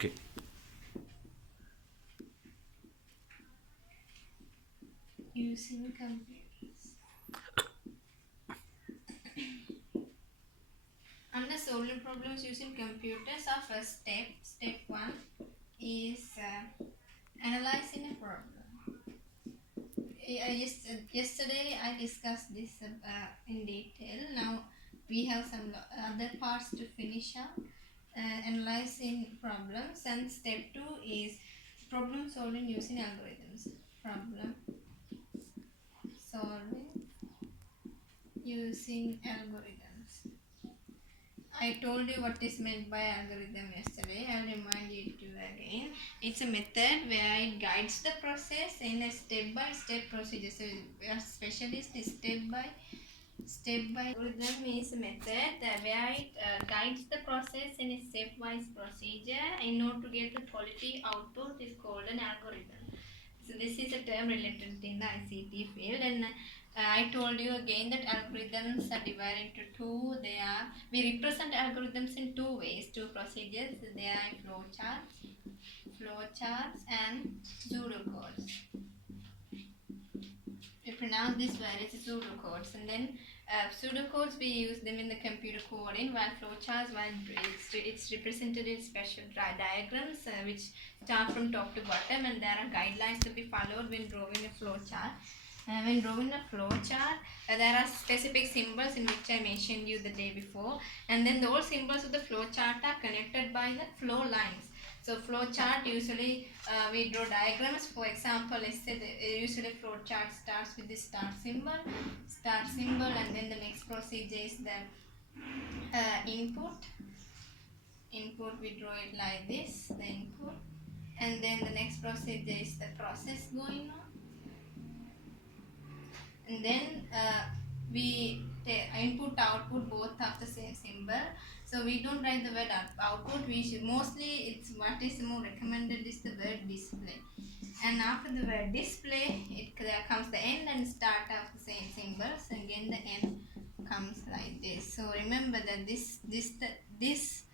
Okay. Using computers. Under solving problems using computers, our first step one, is analyzing a problem. Yesterday I discussed this in detail. Now we have some other parts to finish up. Analyzing problems, and step two is problem solving using algorithms. Problem solving using algorithms. I told you what is meant by algorithm yesterday. I'll remind you to again. It's a method where it guides the process in a step-by-step procedure. So we are specialists. Step-by algorithm is a method where it guides the process in a stepwise procedure in order to get the quality output is called an algorithm. So this is a term related in the ICT field, and I told you again that algorithms are divided into two. We represent algorithms in two ways, two procedures. They are flowcharts and pseudocodes. We pronounce this word as pseudocodes, and then pseudocodes we use them in the computer coding, while flowcharts, it's represented in special diagrams which start from top to bottom, and there are guidelines to be followed when drawing a flowchart. When drawing a flowchart, there are specific symbols in which I mentioned you the day before, and then those symbols of the flowchart are connected by the flow lines. So flow chart usually we draw diagrams. For example, let's say usually flow chart starts with the start symbol, and then the next procedure is the input. Input, we draw it like this, the input, and then the next procedure is the process going on, and then we input output both have the same symbol. So we don't write the word output. We should mostly, it's what is more recommended is the word display, and after the word display there comes the end and start of the same symbols. Again the end comes like this. So remember that this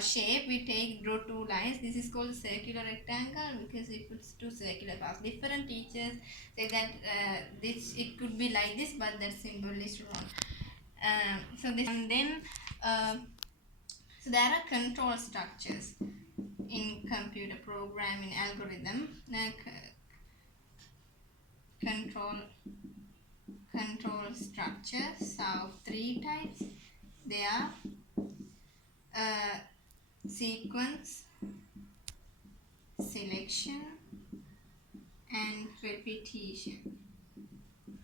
shape we draw two lines. This is called circular rectangle because it puts two circular paths. Different teachers say that this it could be like this, but that symbol is wrong. So this, and then so there are control structures in computer programming algorithm. Control structures of three types. They are sequence, selection, and repetition.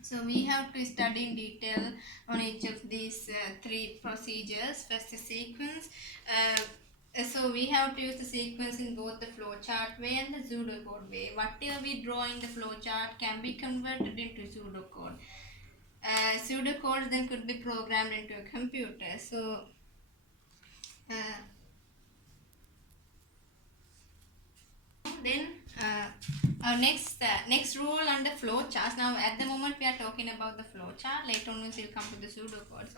So we have to study in detail on each of these three procedures. First, the sequence. So we have to use the sequence in both the flowchart way and the pseudocode way. Whatever we draw in the flowchart can be converted into pseudocode. Pseudocode then could be programmed into a computer. So uh, then our next rule under flowcharts. Now at the moment we are talking about the flowchart. Later on we'll come to the pseudocodes.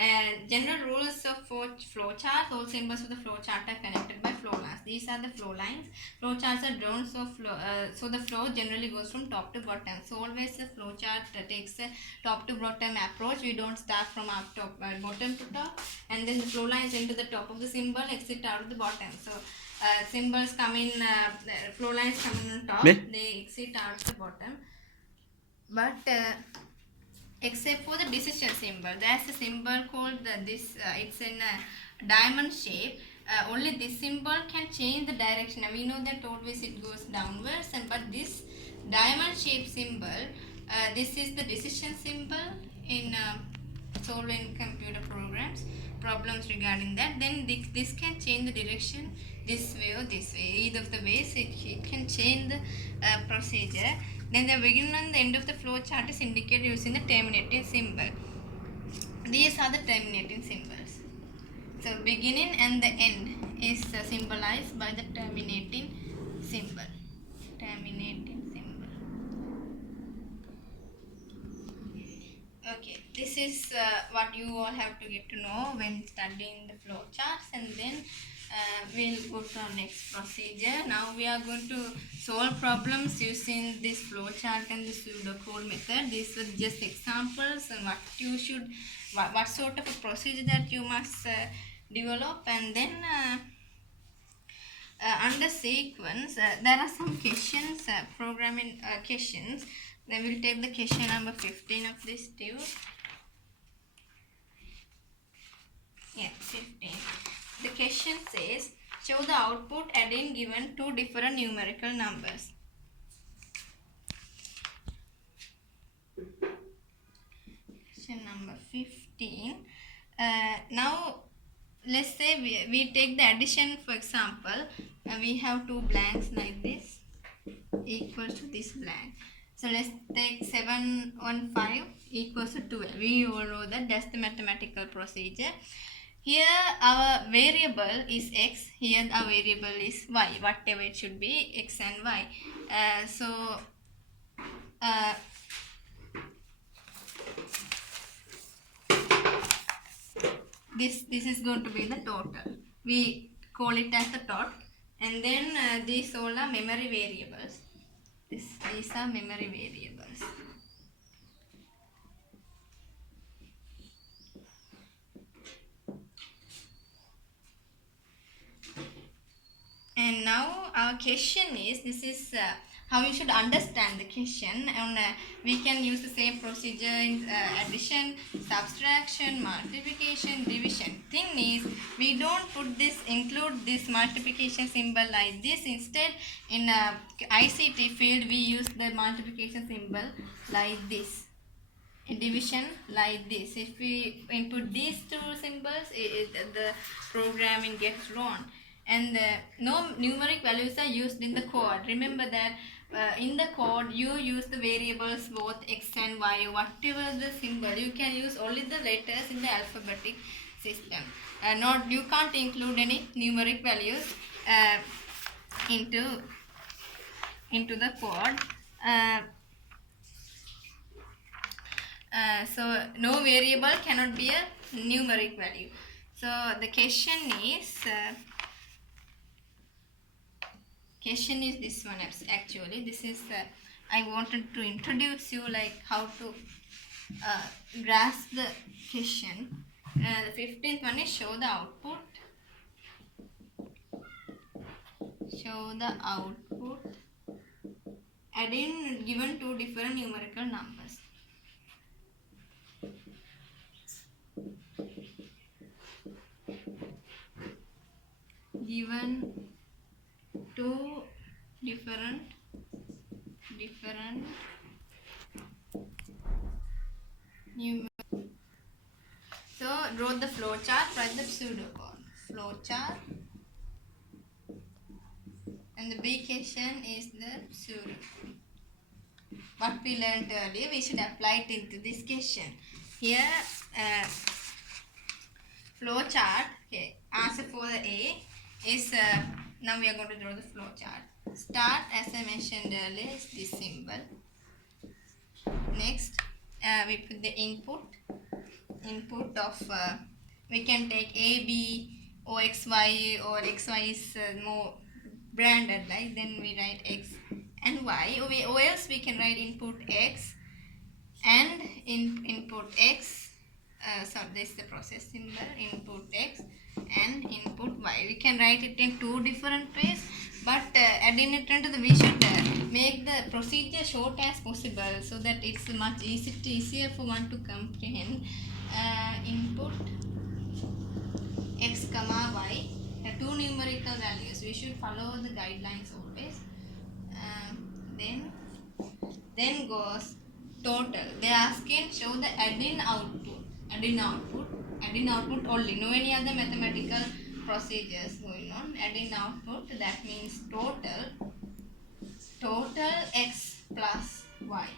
And general rules of flowchart. All symbols of the flowchart are connected by flow lines. These are the flow lines. Flowcharts are drawn so the flow generally goes from top to bottom. So always the flowchart takes a top to bottom approach. We don't start from bottom to top, and then the flow lines into the top of the symbol, exit out of the bottom. So symbols come in, flow lines come in on top, they exit out of the bottom. But except for the decision symbol, there's a symbol called it's in a diamond shape. Only this symbol can change the direction. Now we know that always it goes downwards, but this diamond shape symbol, this is the decision symbol in solving computer problems regarding that. Then this can change the direction this way or this way. Either of the ways it can change the procedure. Then the beginning and the end of the flow chart is indicated using the terminating symbol. These are the terminating symbols. So beginning and the end is symbolized by the terminating symbol. Terminating symbol. Okay, this is what you all have to get to know when studying the flow charts. And then we'll go to our next procedure. Now we are going to solve problems using this flowchart and the pseudocode method. These were just examples and what sort of a procedure that you must develop, and then under sequence there are some questions, programming questions. Then we'll take the question number 15 of this too. Yeah, 15. The question says, show the output adding given two different numerical numbers. Question number 15. Now, let's say we take the addition, for example. We have two blanks like this equals to this blank. So let's take 7 on 5 equals to 12. We all know that that's the mathematical procedure. Here our variable is x, here our variable is y, whatever it should be, x and y. This is going to be the total. We call it as the tot, and then these all are memory variables. These are memory variables. And now our question is, this is how you should understand the question, and we can use the same procedure in addition, subtraction, multiplication, division. Thing is, we don't include this multiplication symbol like this. Instead, in ICT field, we use the multiplication symbol like this. In division like this. If we input these two symbols, the programming gets wrong. And no numeric values are used in the code. Remember that in the code you use the variables both x and y, whatever the symbol. You can use only the letters in the alphabetic system. You can't include any numeric values into the code. So no variable cannot be a numeric value. So the question is this one. Actually, this is I wanted to introduce you like how to grasp the question. The 15th one is show the output. Show the output adding given two different numerical numbers. Given two different numerical. So draw the flowchart, write the pseudocode. Flowchart, and the B question is the pseudocode. What we learned earlier, we should apply it into this question. Here, flowchart. Okay, answer for the A is now we are going to draw the flowchart. Start, as I mentioned earlier, is this symbol. Next, we put the input of we can take A, B, or X, Y, or X, Y is more branded, like then we write X and Y, or else we can write input X and input X. So this is the process symbol, input X and input Y. We can write it in two different ways, but adding it into we should make the procedure short as possible so that it's much easier for one to comprehend. Input X comma Y, two numerical values. We should follow the guidelines always. Then goes total. They are asking show the adding output only, no any other mathematical procedures going on. Adding output, that means total x plus y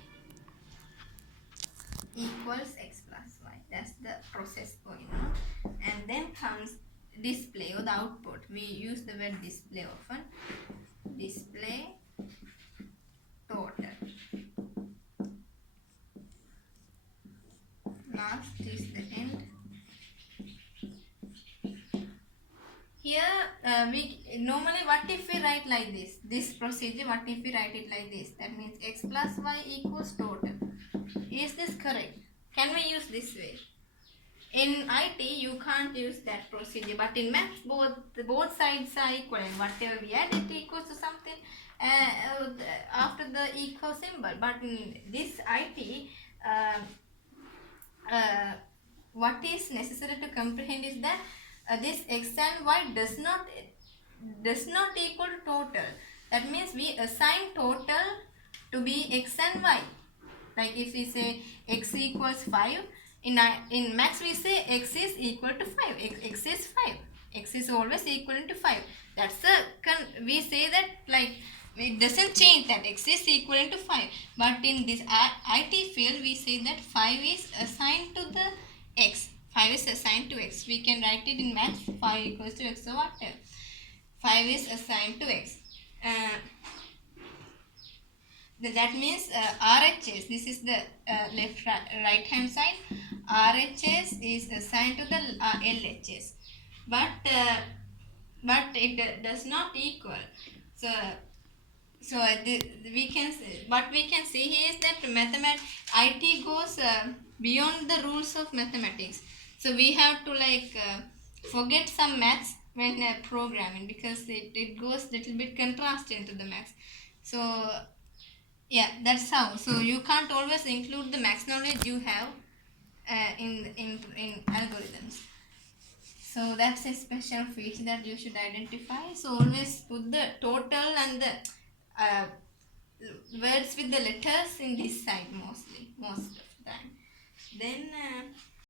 equals x plus y. That's the process going on. And then comes display or the output. We use the word display often. Display total. Last is the end. here we normally, what if we write like this procedure, what if we write it like this, that means x plus y equals total. Is this correct? Can we use this way? In IT you can't use that procedure, but in maths both sides are equal, and whatever we add it equals to something after the equal symbol. But in this IT what is necessary to comprehend is that this x and y does not equal to total. That means we assign total to be x and y. Like if we say x equals 5, in maths we say x is equal to 5. X is 5. X is always equal to 5. That's we say that, like, it doesn't change that x is equal to 5. But in this IT field we say that 5 is assigned to the x. 5 is assigned to x. We can write it in maths 5 equals to x or whatever. 5 is assigned to x. That means RHS, this is the left right hand side, RHS is assigned to the LHS, but it does not equal. So we can see, what we can see here is that IT goes beyond the rules of mathematics. So we have to forget some maths when programming, because it goes little bit contrasting to the maths. So yeah, that's how. So you can't always include the max knowledge you have in algorithms. So that's a special feature that you should identify. So always put the total and the words with the letters in this side most of the time. Then